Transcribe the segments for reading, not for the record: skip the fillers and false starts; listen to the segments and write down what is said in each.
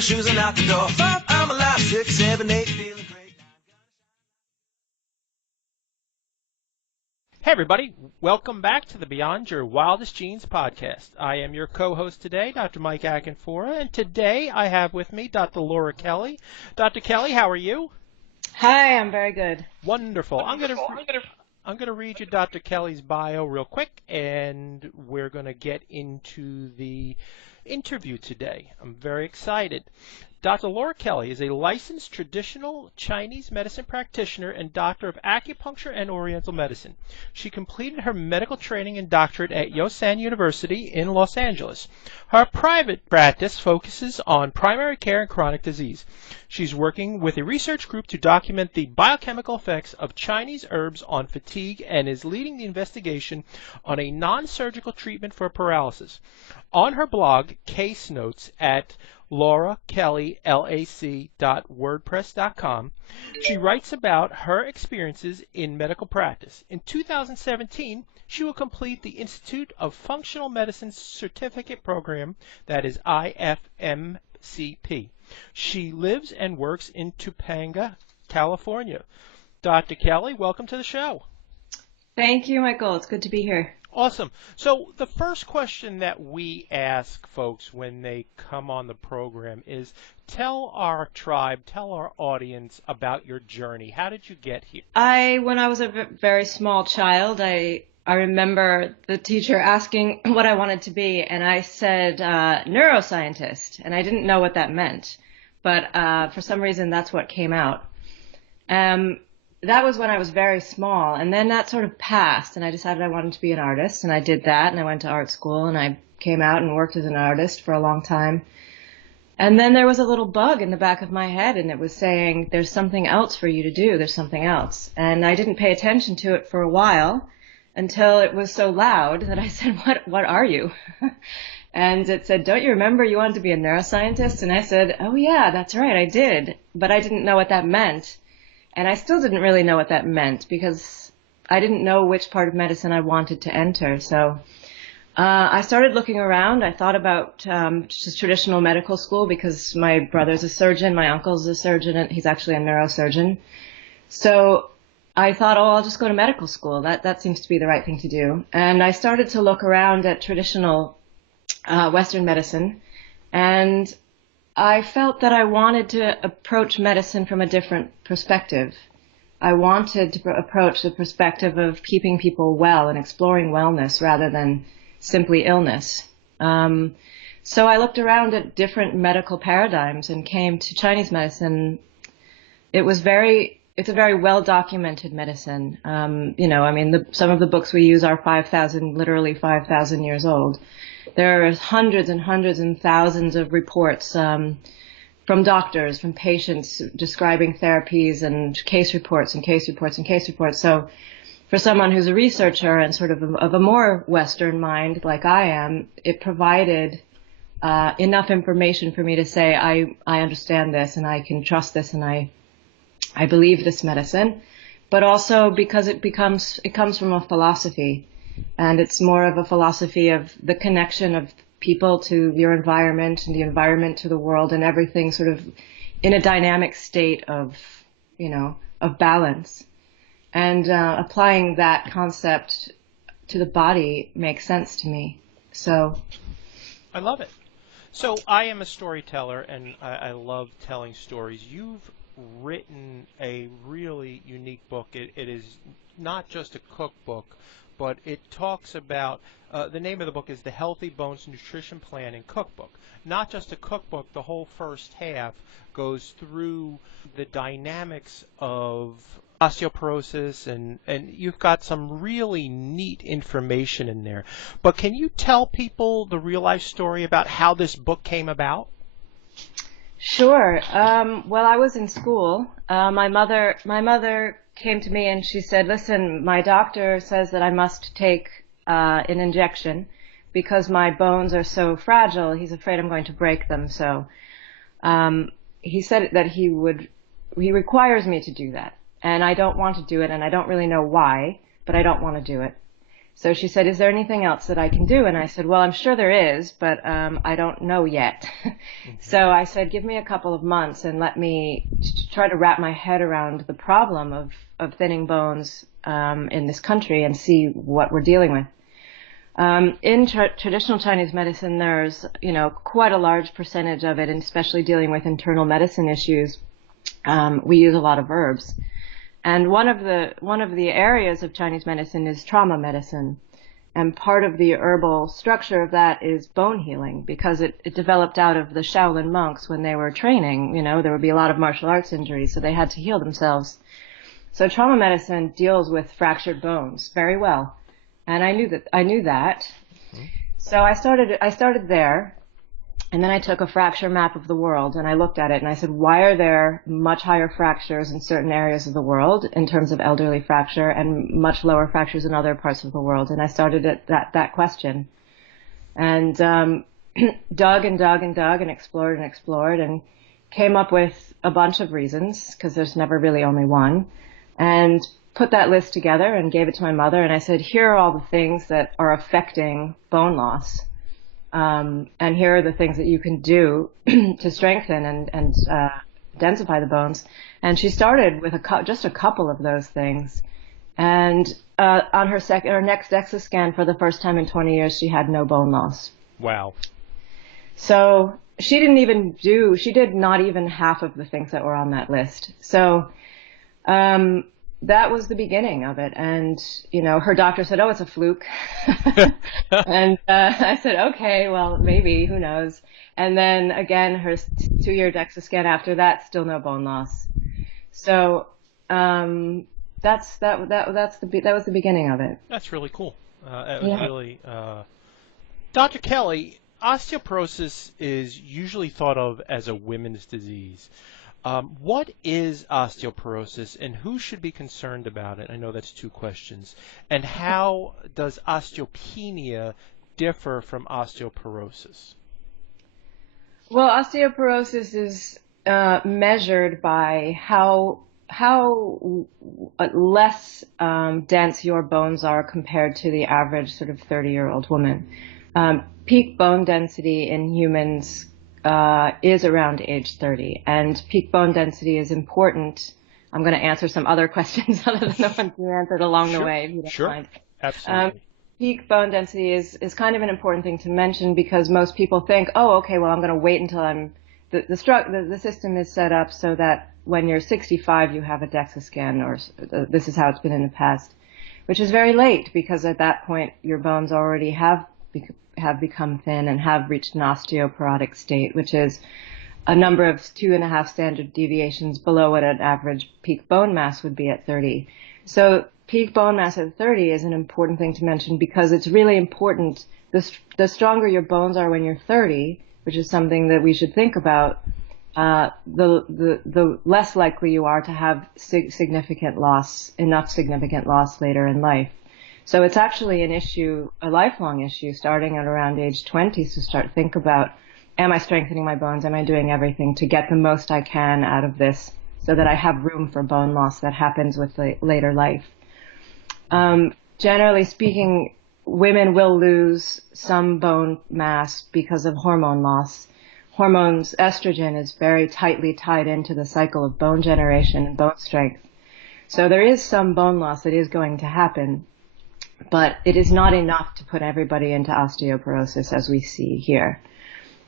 my shoes and out the door. 5, I'm alive. 6, 7, 8, feeling great. Hey everybody, welcome back to the Beyond Your Wildest Genes podcast. I am your co-host today, Dr. Mike Akinfora, and today I have with me Dr. Laura Kelly. Dr. Kelly, how are you? Hi, I'm very good. Wonderful. I'm going to read you Dr. Kelly's bio real quick, and we're going to get into the interview today. I'm very excited. Dr. Laura Kelly is a licensed traditional Chinese medicine practitioner and doctor of acupuncture and oriental medicine. She completed her medical training and doctorate at Yosan University in Los Angeles. Her private practice focuses on primary care and chronic disease. She's working with a research group to document the biochemical effects of Chinese herbs on fatigue and is leading the investigation on a non-surgical treatment for paralysis. On her blog, Case Notes at laurakellylac.wordpress.com, she writes about her experiences in medical practice. In 2017, she will complete the Institute of Functional Medicine Certificate Program, that is IFMCP. She lives and works in Topanga, California. Dr. Kelly, welcome to the show. Thank you, Michael. It's good to be here. Awesome. So the first question that we ask folks when they come on the program is, tell our tribe, tell our audience about your journey. How did you get here? When I was a very small child, I remember the teacher asking what I wanted to be, and I said neuroscientist, and I didn't know what that meant. But for some reason, that's what came out. That was when I was very small, and then that sort of passed, and I decided I wanted to be an artist, and I did that, and I went to art school, and I came out and worked as an artist for a long time. And then there was a little bug in the back of my head, and it was saying, there's something else for you to do, there's something else. And I didn't pay attention to it for a while until it was so loud that I said, what are you? And it said, don't you remember you wanted to be a neuroscientist? And I said, oh yeah, that's right, I did. But I didn't know what that meant. And I still didn't really know what that meant because I didn't know which part of medicine I wanted to enter. So I started looking around. I thought about just traditional medical school because my brother's a surgeon, my uncle's a surgeon, and he's actually a neurosurgeon. So I thought, oh, I'll just go to medical school. That seems to be the right thing to do. And I started to look around at traditional Western medicine, and I felt that I wanted to approach medicine from a different perspective. I wanted to approach the perspective of keeping people well and exploring wellness rather than simply illness. So I looked around at different medical paradigms and came to Chinese medicine. It's a very well-documented medicine. Some of the books we use are literally 5,000 years old. There are hundreds and hundreds and thousands of reports from doctors, from patients describing therapies and case reports and case reports and case reports. So for someone who's a researcher and sort of a more Western mind like I am, it provided enough information for me to say, I understand this and I can trust this and I believe this medicine. But also because it comes from a philosophy. And it's more of a philosophy of the connection of people to your environment and the environment to the world and everything sort of in a dynamic state of balance. And applying that concept to the body makes sense to me. So I love it. So I am a storyteller, and I love telling stories. You've written a really unique book. It is not just a cookbook, but it talks about, the name of the book is The Healthy Bones Nutrition Plan and Cookbook. Not just a cookbook, the whole first half goes through the dynamics of osteoporosis, and you've got some really neat information in there. But can you tell people the real-life story about how this book came about? Sure. Well, I was in school. My mother came to me and she said, listen, my doctor says that I must take an injection because my bones are so fragile. He's afraid I'm going to break them. So he said that he requires me to do that. And I don't want to do it, and I don't really know why, but I don't want to do it. So she said, is there anything else that I can do? And I said, well, I'm sure there is, but I don't know yet. So I said, give me a couple of months and let me try to wrap my head around the problem of thinning bones in this country and see what we're dealing with. In traditional Chinese medicine, there's, quite a large percentage of it, and especially dealing with internal medicine issues, we use a lot of herbs. And one of the areas of Chinese medicine is trauma medicine. And part of the herbal structure of that is bone healing, because it developed out of the Shaolin monks when they were training. There would be a lot of martial arts injuries, so they had to heal themselves. So trauma medicine deals with fractured bones very well. And I knew that. So I started there. And then I took a fracture map of the world and I looked at it and I said, why are there much higher fractures in certain areas of the world in terms of elderly fracture and much lower fractures in other parts of the world? And I started at that question and dug and dug and dug and explored and came up with a bunch of reasons, because there's never really only one, and put that list together and gave it to my mother. And I said, here are all the things that are affecting bone loss. And here are the things that you can do to strengthen and densify the bones. And she started with just a couple of those things. And on her next DEXA scan, for the first time in 20 years, she had no bone loss. Wow. So she did not even half of the things that were on that list. So that was the beginning of it. And, her doctor said, oh, it's a fluke. And I said, okay, well, maybe, who knows. And then again, her 2-year DEXA scan after that, still no bone loss. So that was the beginning of it. That's really cool. Really, Dr. Kelly, osteoporosis is usually thought of as a women's disease. What is osteoporosis and who should be concerned about it? I know that's 2 questions. And how does osteopenia differ from osteoporosis? Well, osteoporosis is measured by how less dense your bones are compared to the average sort of 30-year-old woman. Peak bone density in humans is around age 30, and peak bone density is important. I'm going to answer some other questions other than the ones you answered along the way, if you don't mind. Absolutely. Peak bone density is kind of an important thing to mention, because most people think, oh, okay, well, I'm going to wait until the system is set up so that when you're 65, you have a DEXA scan, or this is how it's been in the past, which is very late, because at that point, your bones already have become thin and have reached an osteoporotic state, which is a number of 2.5 standard deviations below what an average peak bone mass would be at 30. So peak bone mass at 30 is an important thing to mention, because it's really important. The stronger your bones are when you're 30, which is something that we should think about, the less likely you are to have enough significant loss later in life. So it's actually an issue, a lifelong issue, starting at around age 20, to start think about, am I strengthening my bones? Am I doing everything to get the most I can out of this so that I have room for bone loss that happens with later life? Generally speaking, women will lose some bone mass because of hormone loss. Hormones, estrogen is very tightly tied into the cycle of bone generation and bone strength. So there is some bone loss that is going to happen, but it is not enough to put everybody into osteoporosis as we see here.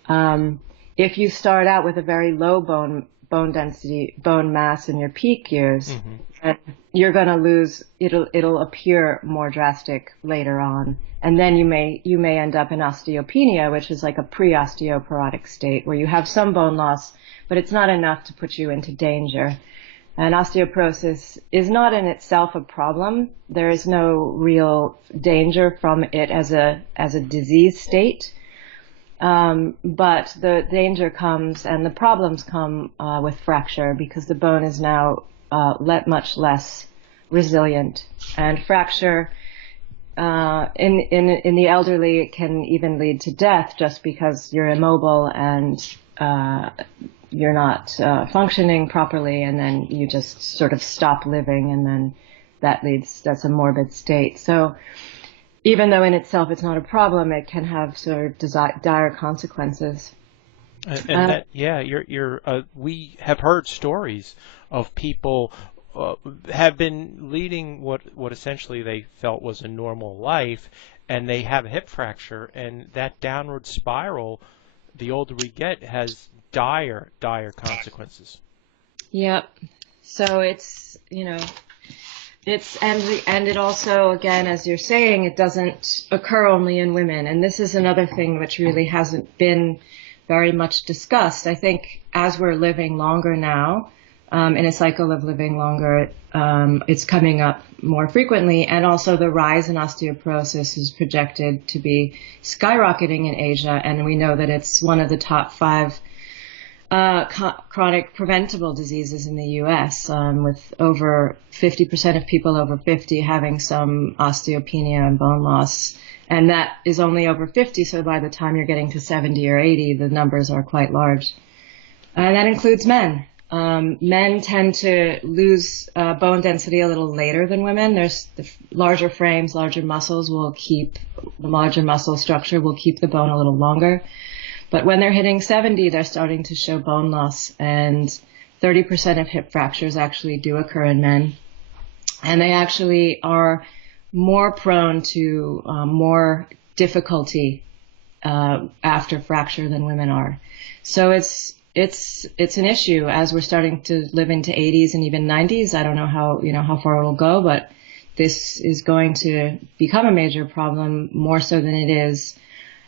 If you start out with a very low bone density, bone mass in your peak years, and you're going to lose, it'll appear more drastic later on. And then you may end up in osteopenia, which is like a pre-osteoporotic state where you have some bone loss, but it's not enough to put you into danger. And osteoporosis is not in itself a problem. There is no real danger from it as a disease state. But the danger comes and the problems come with fracture, because the bone is now much less resilient. And fracture in the elderly, it can even lead to death, just because you're immobile and you're not functioning properly, and then you just sort of stop living, and then that's a morbid state. So even though in itself it's not a problem, it can have sort of dire consequences. And that, yeah, we have heard stories of people have been leading what essentially they felt was a normal life, and they have a hip fracture, and that downward spiral, the older we get, has dire consequences. Yep. So and it also, again, as you're saying, it doesn't occur only in women. And this is another thing which really hasn't been very much discussed. I think as we're living longer now, in a cycle of living longer, it's coming up more frequently. And also the rise in osteoporosis is projected to be skyrocketing in Asia. And we know that it's one of the top 5 chronic preventable diseases in the U.S., with over 50% of people over 50 having some osteopenia and bone loss. And that is only over 50, so by the time you're getting to 70 or 80, the numbers are quite large. And that includes men. Men tend to lose bone density a little later than women. There's the larger frames, larger muscle structure will keep the bone a little longer. But when they're hitting 70, they're starting to show bone loss, and 30% of hip fractures actually do occur in men. And they actually are more prone to more difficulty after fracture than women are. So it's an issue as we're starting to live into 80s and even 90s. I don't know how far it will go, but this is going to become a major problem, more so than it is.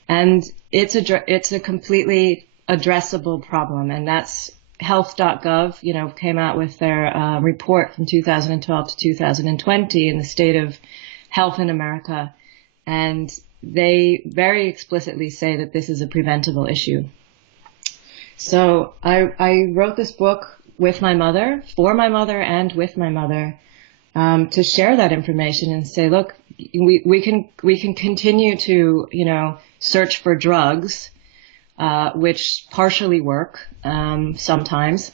And it's a completely addressable problem, and that's health.gov, came out with their report from 2012 to 2020 in the state of health in America, and they very explicitly say that this is a preventable issue. So I wrote this book with my mother, for my mother, and with my mother, to share that information and say, look, we can continue to search for drugs, which partially work sometimes,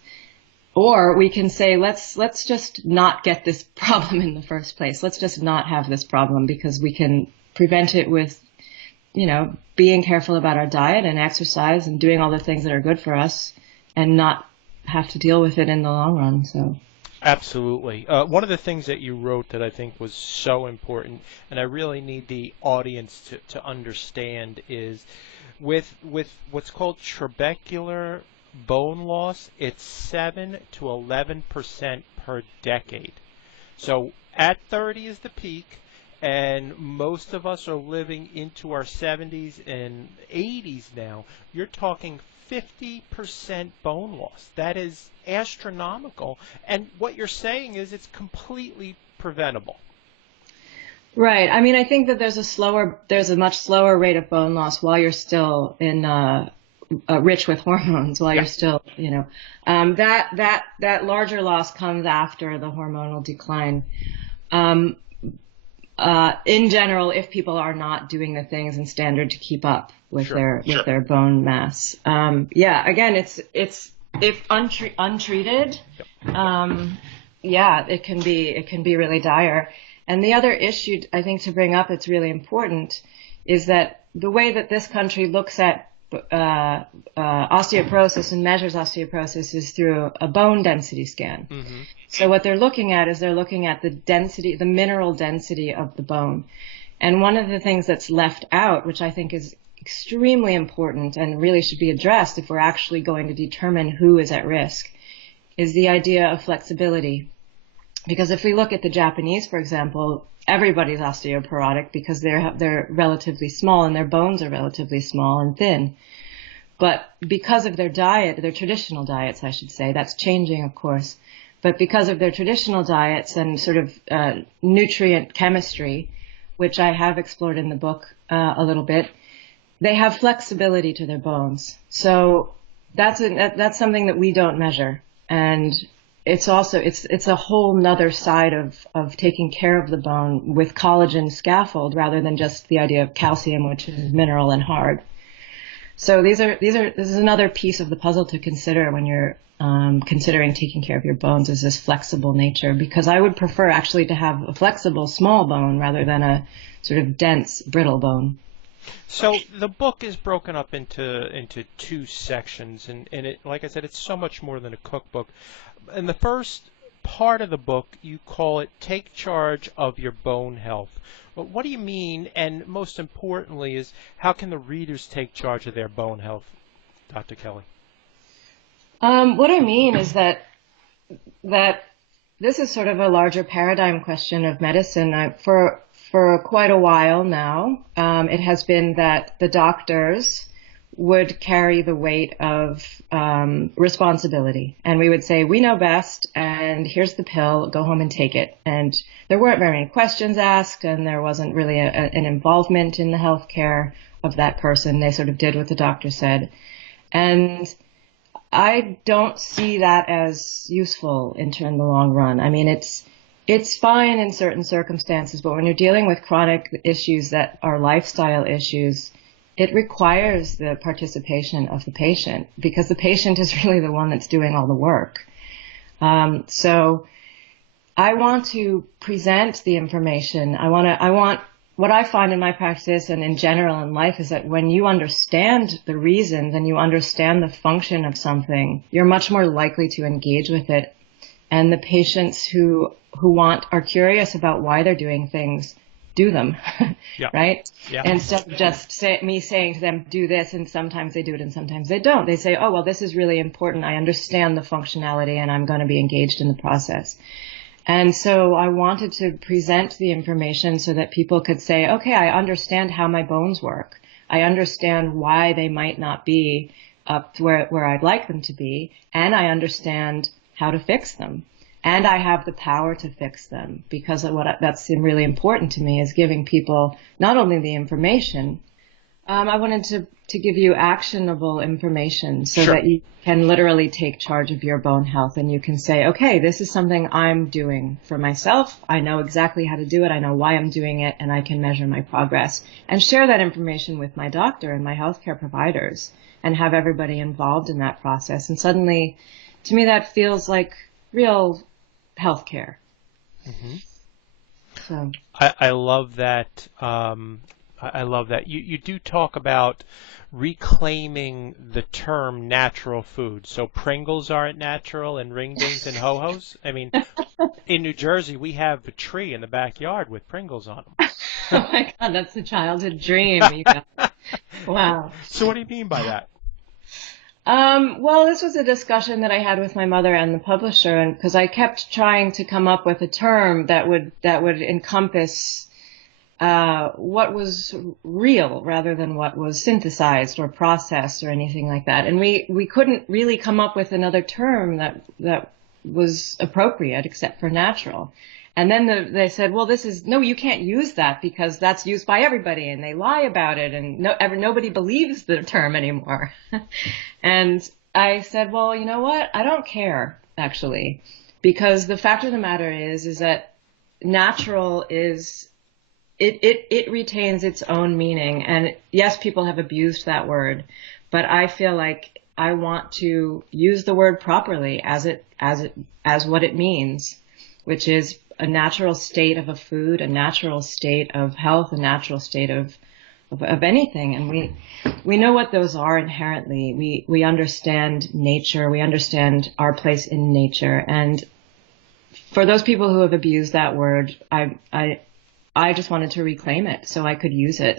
or we can say let's just not get this problem in the first place. Let's just not have this problem, because we can prevent it with being careful about our diet and exercise and doing all the things that are good for us, and not have to deal with it in the long run. So. Absolutely. One of the things that you wrote that I think was so important, and I really need the audience to understand, is with what's called trabecular bone loss, it's 7 to 11% per decade. So at 30 is the peak, and most of us are living into our 70s and 80s now. You're talking 50% bone loss. That is astronomical. And what you're saying is it's completely preventable. Right. I mean, I think that there's a much slower rate of bone loss while you're still in rich with hormones, while you're still, that larger loss comes after the hormonal decline. In general, if people are not doing the things in standard to keep up with their bone mass. Again, it's if untreated, it can be really dire. And the other issue I think to bring up, it's really important, is that the way that this country looks at osteoporosis and measures osteoporosis is through a bone density scan. Mm-hmm. So what they're looking at is the density, the mineral density of the bone. And one of the things that's left out, which I think is extremely important and really should be addressed if we're actually going to determine who is at risk, is the idea of flexibility. Because if we look at the Japanese, for example, everybody's osteoporotic because they're relatively small and their bones are relatively small and thin. But because of their diet, their traditional diets, I should say, that's changing, of course. But because of their traditional diets and sort of nutrient chemistry, which I have explored in the book a little bit, they have flexibility to their bones. So that's something that we don't measure. And it's also, it's a whole nother side of taking care of the bone with collagen scaffold rather than just the idea of calcium, which is mineral and hard. So this is another piece of the puzzle to consider when you're considering taking care of your bones, is this flexible nature, because I would prefer actually to have a flexible small bone rather than a sort of dense brittle bone. So the book is broken up into two sections, and it, like I said, it's so much more than a cookbook. In the first part of the book, you call it "Take Charge of Your Bone Health." Well, what do you mean? And most importantly, is how can the readers take charge of their bone health, Dr. Kelly? What I mean is that this is sort of a larger paradigm question of medicine. For quite a while now, it has been that the doctors would carry the weight of responsibility, and we would say, we know best, and here's the pill, go home and take it. And there weren't very many questions asked, and there wasn't really an involvement in the healthcare of that person. They sort of did what the doctor said. And I don't see that as useful in the long run. I mean, it's fine in certain circumstances, but when you're dealing with chronic issues that are lifestyle issues, it requires the participation of the patient, because the patient is really the one that's doing all the work. So I want to present the information. What I find in my practice and in general in life is that when you understand the reasons and you understand the function of something, you're much more likely to engage with it. And the patients who are curious about why they're doing things, do them, Yeah. right? Yeah. Instead of just me saying to them, do this, and sometimes they do it and sometimes they don't. They say, oh, well, this is really important. I understand the functionality and I'm going to be engaged in the process. And so I wanted to present the information so that people could say, okay, I understand how my bones work. I understand why they might not be up to where I'd like them to be, and I understand how to fix them. And I have the power to fix them, because of that's really important to me, is giving people not only the information. I wanted to give you actionable information so Sure. that you can literally take charge of your bone health, and you can say, okay, this is something I'm doing for myself. I know exactly how to do it. I know why I'm doing it, and I can measure my progress and share that information with my doctor and my healthcare providers and have everybody involved in that process. And suddenly, to me, that feels like real healthcare. Mm-hmm. So I love that. I love that. You do talk about reclaiming the term natural food. So Pringles aren't natural, and ring dings and ho-hos. I mean, in New Jersey, we have a tree in the backyard with Pringles on them. oh my God, that's a childhood dream. Wow. So what do you mean by that? Well, this was a discussion that I had with my mother and the publisher, and because I kept trying to come up with a term that would encompass what was real rather than what was synthesized or processed or anything like that. And we couldn't really come up with another term that was appropriate except for natural. And then they said, well, no, you can't use that because that's used by everybody and they lie about it, and nobody believes the term anymore. And I said, well, you know what? I don't care, actually, because the fact of the matter is that natural is, it retains its own meaning. And yes, people have abused that word, but I feel like I want to use the word properly as what it means, which is a natural state of a food, a natural state of health, a natural state of anything. And we know what those are inherently. We understand nature. We understand our place in nature. And for those people who have abused that word, I just wanted to reclaim it so I could use it,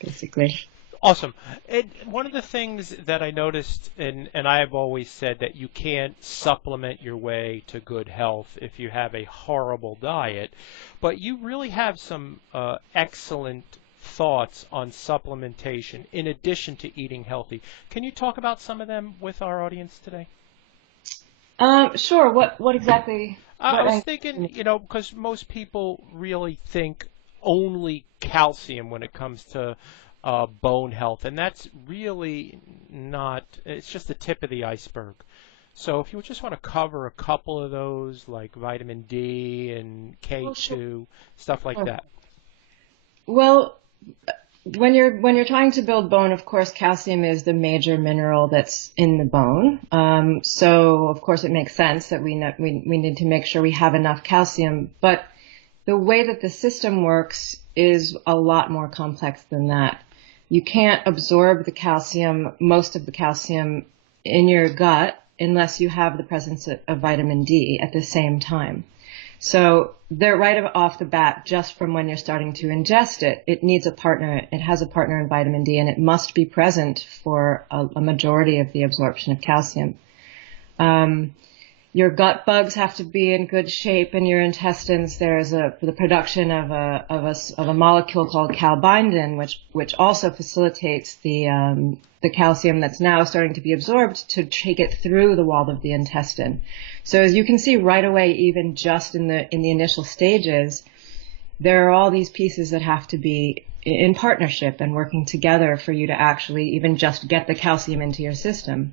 basically. Awesome. And one of the things that I noticed, and I have always said that you can't supplement your way to good health if you have a horrible diet, but you really have some excellent thoughts on supplementation in addition to eating healthy. Can you talk about some of them with our audience today? Sure. What exactly? I was thinking, because most people really think only calcium when it comes to bone health, and that's really not, it's just the tip of the iceberg. So if you just want to cover a couple of those, like vitamin D and K2, stuff like that. Well, when you're trying to build bone, of course, calcium is the major mineral that's in the bone. So of course it makes sense that we need to make sure we have enough calcium. But the way that the system works is a lot more complex than that. You can't absorb the calcium, most of the calcium in your gut unless you have the presence of vitamin D at the same time. So they're right off the bat, just from when you're starting to ingest it, it needs a partner. It has a partner in vitamin D, and it must be present for a majority of the absorption of calcium. Your gut bugs have to be in good shape in your intestines. There's the production of a molecule called calbindin, which also facilitates the calcium that's now starting to be absorbed to take it through the wall of the intestine. So as you can see right away, even just in the initial stages, there are all these pieces that have to be in partnership and working together for you to actually even just get the calcium into your system.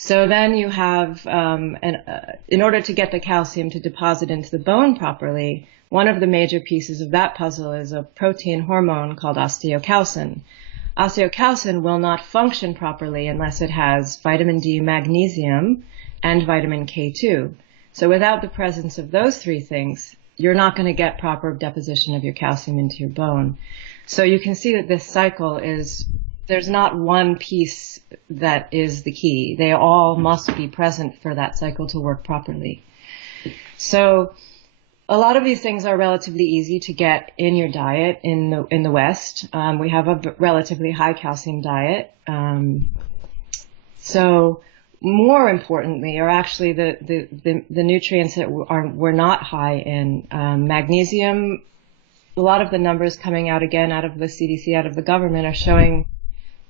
So then you have, in order to get the calcium to deposit into the bone properly, one of the major pieces of that puzzle is a protein hormone called osteocalcin. Osteocalcin will not function properly unless it has vitamin D, magnesium, and vitamin K2. So without the presence of those three things, you're not going to get proper deposition of your calcium into your bone. So you can see that this cycle there's not one piece that is the key. They all must be present for that cycle to work properly. So a lot of these things are relatively easy to get in your diet in the West. We have a relatively high calcium diet. So more importantly are actually the nutrients that we're not high in. Magnesium, a lot of the numbers coming out again out of the CDC, out of the government, are showing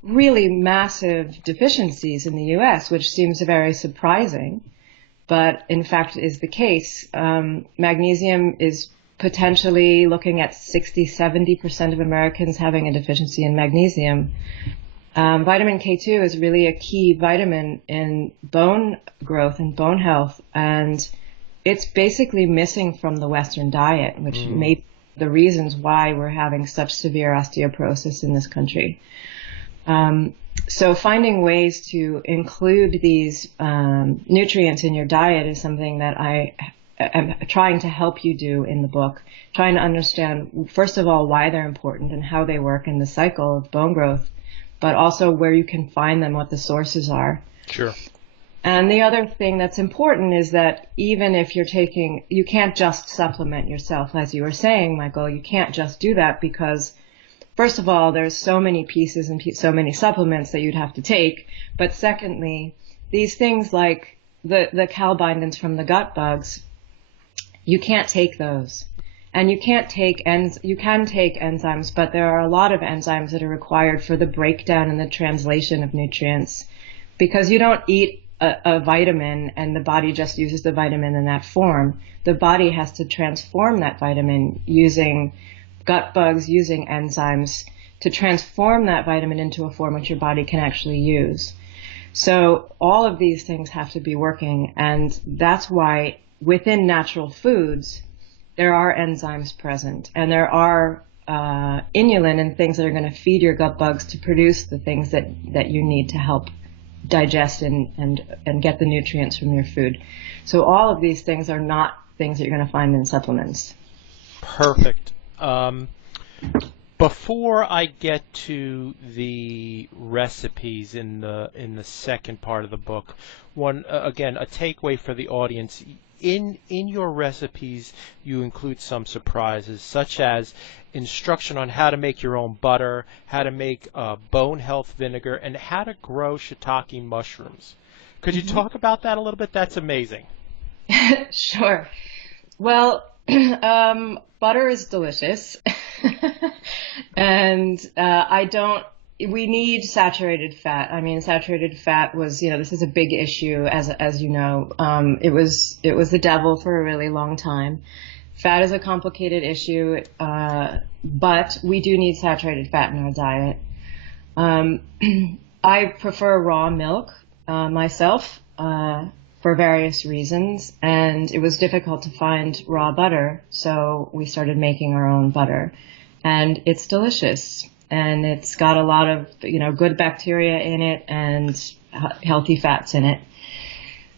really massive deficiencies in the U.S., which seems very surprising, but in fact is the case. Magnesium is potentially looking at 60-70% of Americans having a deficiency in magnesium. Vitamin K2 is really a key vitamin in bone growth and bone health, and it's basically missing from the Western diet, which may be the reasons why we're having such severe osteoporosis in this country. So finding ways to include these nutrients in your diet is something that I am trying to help you do in the book, trying to understand, first of all, why they're important and how they work in the cycle of bone growth, but also where you can find them, what the sources are. Sure. And the other thing that's important is that even if you're you can't just supplement yourself, as you were saying, Michael. You can't just do that because, first of all, there's so many pieces and so many supplements that you'd have to take. But secondly, these things like the calbindins from the gut bugs, you can't take those. And you can take enzymes, but there are a lot of enzymes that are required for the breakdown and the translation of nutrients, because you don't eat a vitamin and the body just uses the vitamin in that form. The body has to transform that vitamin using gut bugs, using enzymes to transform that vitamin into a form which your body can actually use. So all of these things have to be working, and that's why within natural foods there are enzymes present, and there are inulin and things that are going to feed your gut bugs to produce the things that you need to help digest and get the nutrients from your food. So all of these things are not things that you're going to find in supplements. Perfect. Before I get to the recipes in the second part of the book, again, a takeaway for the audience. In your recipes, you include some surprises, such as instruction on how to make your own butter, how to make bone health vinegar, and how to grow shiitake mushrooms. Could you talk about that a little bit? That's amazing. Sure. Well, butter is delicious, and we need saturated fat. I mean, saturated fat was, this is a big issue, as you know. It was the devil for a really long time. Fat is a complicated issue, but we do need saturated fat in our diet. I prefer raw milk myself for various reasons, and it was difficult to find raw butter, so we started making our own butter. and it's delicious. And it's got a lot of, good bacteria in it and healthy fats in it.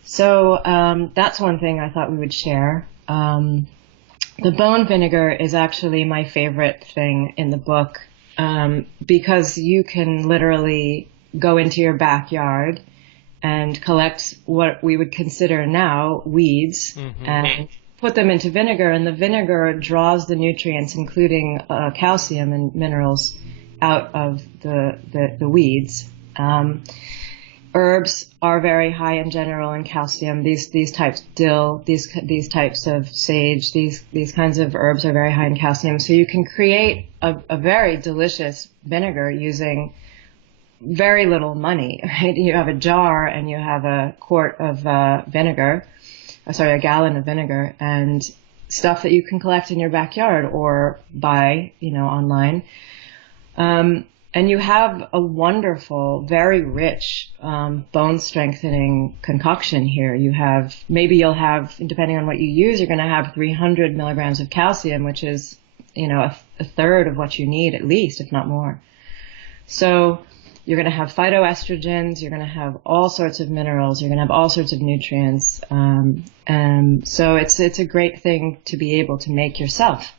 So that's one thing I thought we would share. The bone vinegar is actually my favorite thing in the book, because you can literally go into your backyard and collect what we would consider now weeds, and put them into vinegar, and the vinegar draws the nutrients, including calcium and minerals, out of the weeds. Herbs are very high in general in calcium. These types dill, these types of sage, these kinds of herbs are very high in calcium. So you can create a very delicious vinegar using very little money, right? You have a jar and you have a quart of vinegar, a gallon of vinegar, and stuff that you can collect in your backyard or buy, online. And you have a wonderful, very rich, bone strengthening concoction here. You'll have, depending on what you use, you're going to have 300 milligrams of calcium, which is, a third of what you need at least, if not more. So you're going to have phytoestrogens, you're going to have all sorts of minerals, you're going to have all sorts of nutrients. So it's a great thing to be able to make yourself.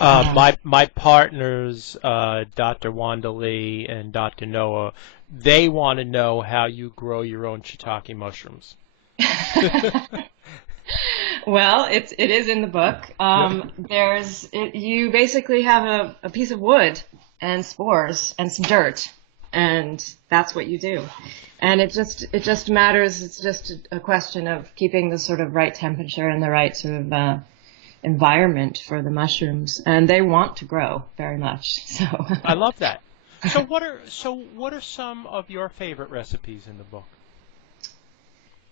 My partners, Dr. Wanda Lee and Dr. Noah, they want to know how you grow your own shiitake mushrooms. Well, it is in the book. You basically have a piece of wood and spores and some dirt, and that's what you do. And it just matters. It's just a question of keeping the sort of right temperature and the right sort of environment for the mushrooms, and they want to grow very much. So I love that. So what are some of your favorite recipes in the book?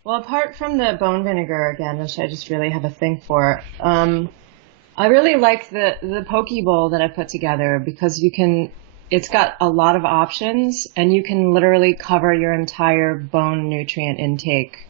Well, apart from the bone vinegar again, which I just really have a thing for, I really like the poke bowl that I put together, because it's got a lot of options, and you can literally cover your entire bone nutrient intake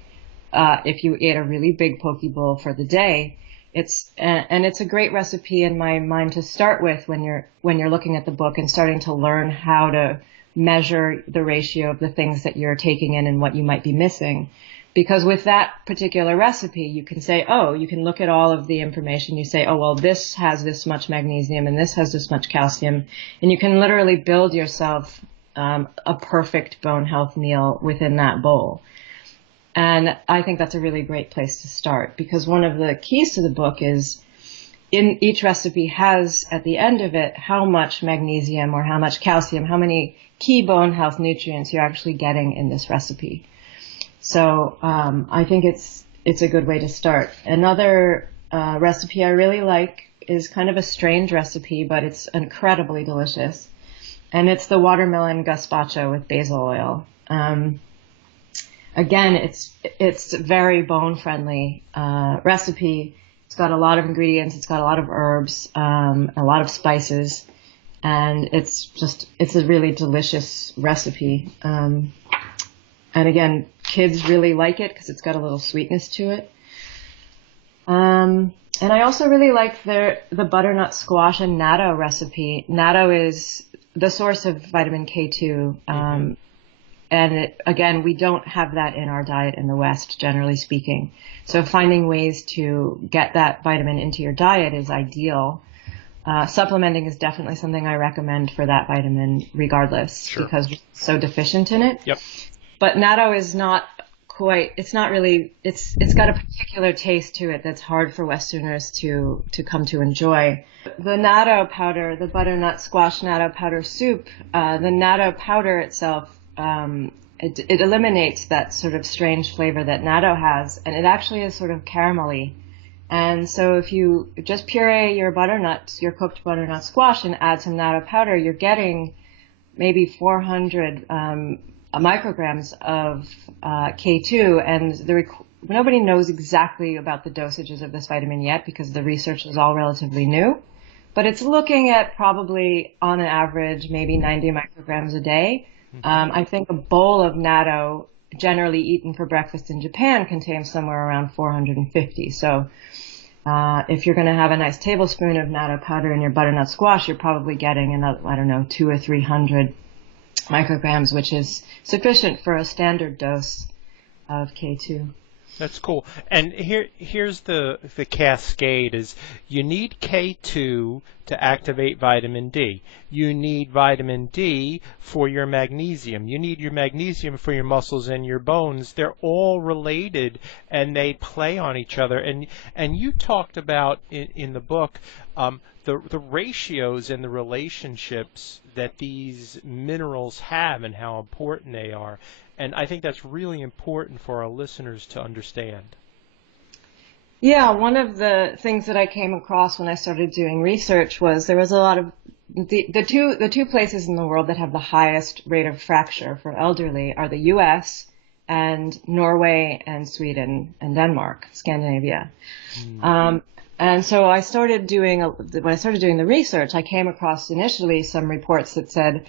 if you ate a really big poke bowl for the day. It's a great recipe in my mind to start with when you're looking at the book and starting to learn how to measure the ratio of the things that you're taking in and what you might be missing. Because with that particular recipe, you can say, you can look at all of the information. You say, well, this has this much magnesium and this has this much calcium. And you can literally build yourself a perfect bone health meal within that bowl. And I think that's a really great place to start, because one of the keys to the book is in each recipe has at the end of it how much magnesium or how much calcium, how many key bone health nutrients you're actually getting in this recipe. So I think it's a good way to start. Another recipe I really like is kind of a strange recipe, but it's incredibly delicious. And it's the watermelon gazpacho with basil oil. Again, it's a very bone friendly recipe. It's got a lot of ingredients. It's got a lot of herbs, a lot of spices, and it's a really delicious recipe. And again, kids really like it because it's got a little sweetness to it. And I also really like the butternut squash and natto recipe. Natto is the source of vitamin K2. And again, we don't have that in our diet in the West, generally speaking. So finding ways to get that vitamin into your diet is ideal. Supplementing is definitely something I recommend for that vitamin regardless, Sure. because we're so deficient in it. Yep. But natto is not quite, it's not really, it's got a particular taste to it that's hard for Westerners to come to enjoy. The natto powder, the butternut squash natto powder soup, the natto powder itself, it eliminates that sort of strange flavor that natto has, and it actually is sort of caramelly. And so if you just puree your butternuts, your cooked butternut squash, and add some natto powder, you're getting maybe 400 micrograms of K2, and nobody knows exactly about the dosages of this vitamin yet because the research is all relatively new. But it's looking at probably, on an average, maybe 90 micrograms a day. I think a bowl of natto, generally eaten for breakfast in Japan, contains somewhere around 450. So If you're going to have a nice tablespoon of natto powder in your butternut squash, you're probably getting another, I don't know, 200 or 300 micrograms, which is sufficient for a standard dose of K2. That's cool. And here's the cascade is you need K2 to activate vitamin D. You need vitamin D for your magnesium. You need your magnesium for your muscles and your bones. They're all related and they play on each other. And you talked about in the book the ratios and the relationships that these minerals have and how important they are. And I think that's really important for our listeners to understand. Yeah, one of the things that I came across when I started doing research was there was a lot of the two places in the world that have the highest rate of fracture for elderly are the U.S. and Norway and Sweden and Denmark, Scandinavia. And so I started doing when I started doing the research, I came across initially some reports that said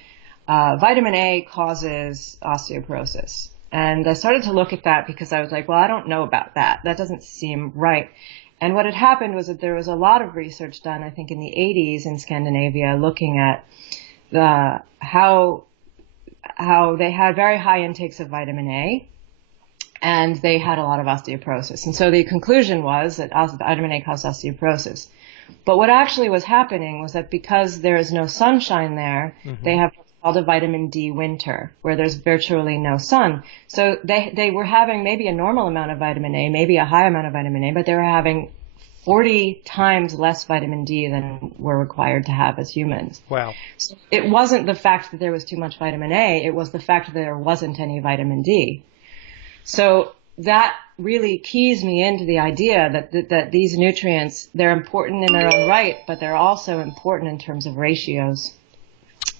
vitamin A causes osteoporosis. And I started to look at that because I was like, well, I don't know about that. That doesn't seem right. And what had happened was that there was a lot of research done, I think, in the 80s in Scandinavia looking at how they had very high intakes of vitamin A, and they had a lot of osteoporosis. And so the conclusion was that vitamin A caused osteoporosis. But what actually was happening was that because there is no sunshine there, they have what's called a vitamin D winter, where there's virtually no sun. So they were having maybe a normal amount of vitamin A, maybe a high amount of vitamin A, but they were having 40 times less vitamin D than we're required to have as humans. Wow. So it wasn't the fact that there was too much vitamin A, it was the fact that there wasn't any vitamin D. So that really keys me into the idea that these nutrients, they're important in their own right, but they're also important in terms of ratios.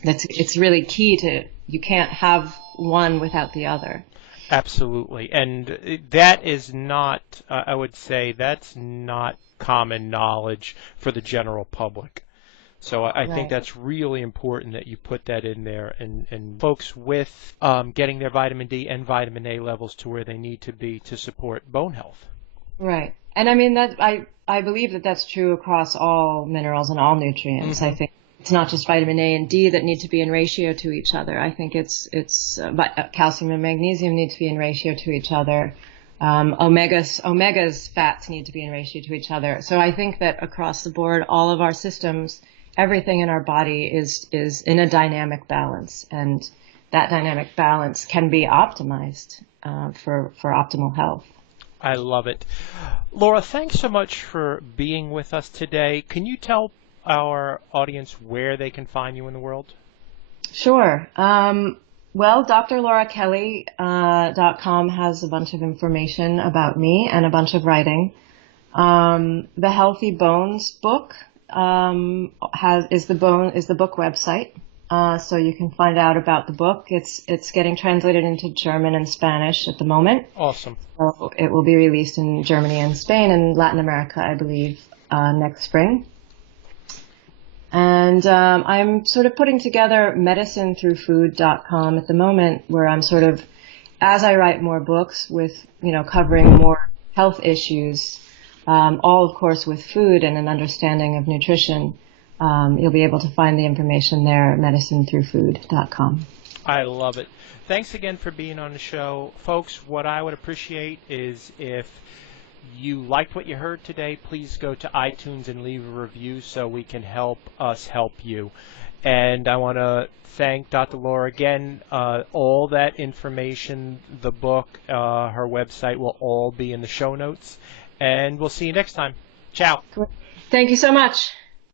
It's really key to, you can't have one without the other. Absolutely. And that is not, I would say, that's not common knowledge for the general public. So I think that's really important that you put that in there, and folks with getting their vitamin D and vitamin A levels to where they need to be to support bone health. Right. And I mean, that I believe that that's true across all minerals and all nutrients. I think it's not just vitamin A and D that need to be in ratio to each other. I think it's calcium and magnesium need to be in ratio to each other. Omegas fats need to be in ratio to each other. So I think that across the board, all of our systems, everything in our body is in a dynamic balance, and that dynamic balance can be optimized for optimal health. I love it. Laura, thanks so much for being with us today. Can you tell our audience where they can find you in the world? Sure. Well, drlaurakelly.com has a bunch of information about me and a bunch of writing. The Healthy Bones book is the book website. So you can find out about the book. It's getting translated into German and Spanish at the moment. Awesome. So it will be released in Germany and Spain and Latin America, I believe, next spring. And I'm sort of putting together medicinethroughfood.com at the moment, where I'm sort of, as I write more books with, covering more health issues, all of course with food and an understanding of nutrition, you'll be able to find the information there at medicinethroughfood.com. I love it. Thanks again for being on the show. Folks, what I would appreciate is if you liked what you heard today, please go to iTunes and leave a review so we can help us help you. And I want to thank Dr. Laura again. All that information, the book, her website will all be in the show notes. And we'll see you next time. Ciao. Thank you so much.